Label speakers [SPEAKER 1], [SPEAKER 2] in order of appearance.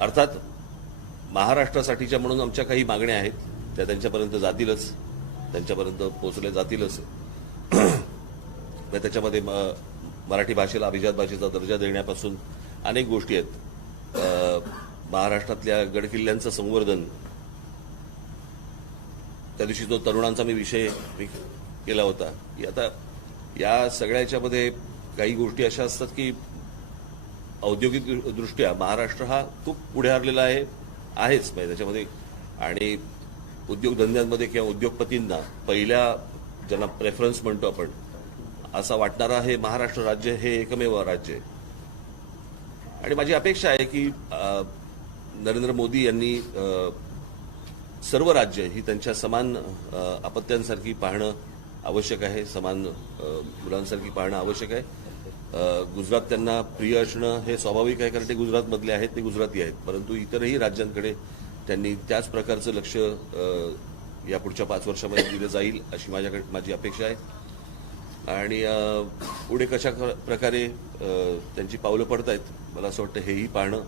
[SPEAKER 1] अर्थात महाराष्ट्रासाठीच्या म्हणून आमच्या काही मागण्या आहेत त्या त्यांच्यापर्यंत जातीलच त्यांच्यापर्यंत पोहोचल्या जातीलच. त्याच्यामध्ये म- मराठी भाषेला अभिजात भाषेचा दर्जा देण्यापासून अनेक गोष्टी आहेत. महाराष्ट्रातल्या गडकिल्ल्यांचं संवर्धन त्या दिवशी जो तरुणांचा मी विषय मी केला होता. की आता या सगळ्याच्यामध्ये काही गोष्टी अशा असतात की औद्योगिक दृष्ट्या महाराष्ट्र हा खूप पुढे हरलेला आहे आहेच. म्हणजे त्याच्यामध्ये आणि उद्योगधंद्यांमध्ये किंवा उद्योगपतींना पहिल्या ज्यांना प्रेफरन्स म्हणतो आपण असा वाटणारा हे महाराष्ट्र राज्य हे एकमेव राज्य आहे. आणि माझी अपेक्षा आहे की नरेंद्र मोदी यांनी सर्व राज्य ही त्यांच्या समान अपत्यांसारखी पाहणं आवश्यक आहे समान मुलांसारखी पाहणं आवश्यक आहे. गुजरात त्यांना प्रिय असणं हे स्वाभाविक आहे कारण ते गुजरातमधले आहेत ते गुजराती आहेत. परंतु इतरही राज्यांकडे त्यांनी त्याच प्रकारचं लक्ष या पुढच्या पाच वर्षामध्ये दिलं जाईल अशी माझ्याकडे माझी अपेक्षा आहे. आणि पुढे कशा प्रकारे त्यांची पावलं पडतायत मला असं वाटतं हेही पाहणं